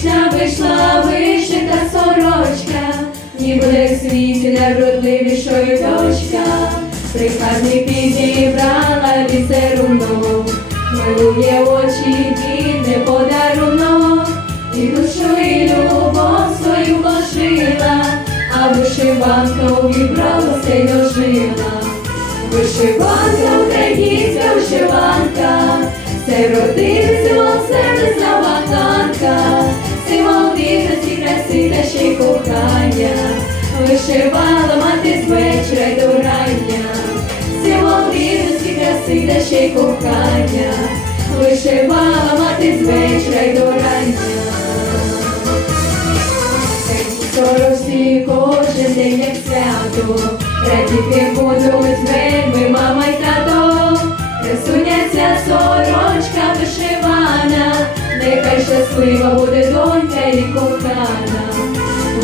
розкішна вийшла вишита сорочка, ніби в світі найвродливішої дочка, прихадний підібрала візерунок, милує очі бідне подарунок, і душу і любов свою вложила, а вишиванка увібралася й дожила. Вишиванка, українська вишиванка, це родина, село, себе вишивала мати з вечора й до рання, символ вірності, краси та ще й кохання, вишивала мати з вечора й до рання. Соросі кожен день як свято, радіти будуть вельми мама й тато, красуня ця сорочка вишивана, нехай щаслива буде донька і кохана.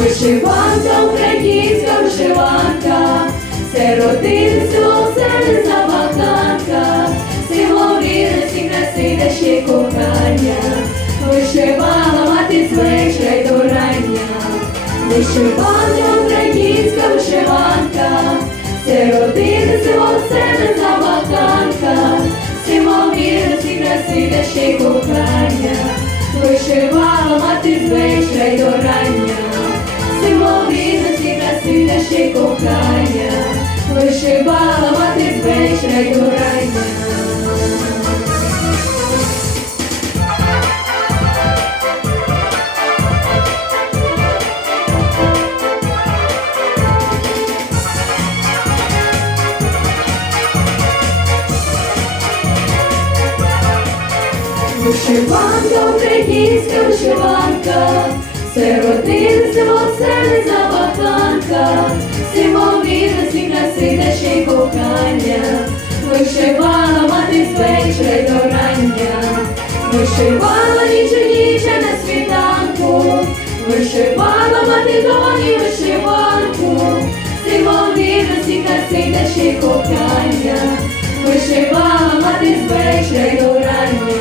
Вишиванка, українська вишиванка, це родин, село, себе забаганка, символ вірності, краси та ще кохання, вишивала мати з вечора й до рання. Вишиванка, українська вишиванка, це себе забаганка, символ вірності, краси та ще кохання, вишивала мати з до рання, вишивала мати з. Вишиванка, українська вишиванка, це родин, село, це не символ вірності, краси та ще й кохання, вишивала мати з вечора й до рання, вишивала ніч у ніч на світанку, вишивала мати доні вишиванку, символ вірності, краси та ще й кохання, вишивала мати з вечора й до рання.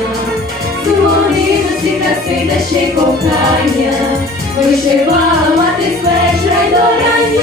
Сумовірності, краси та ще й кохання, вишивала мати з вечора й до рання.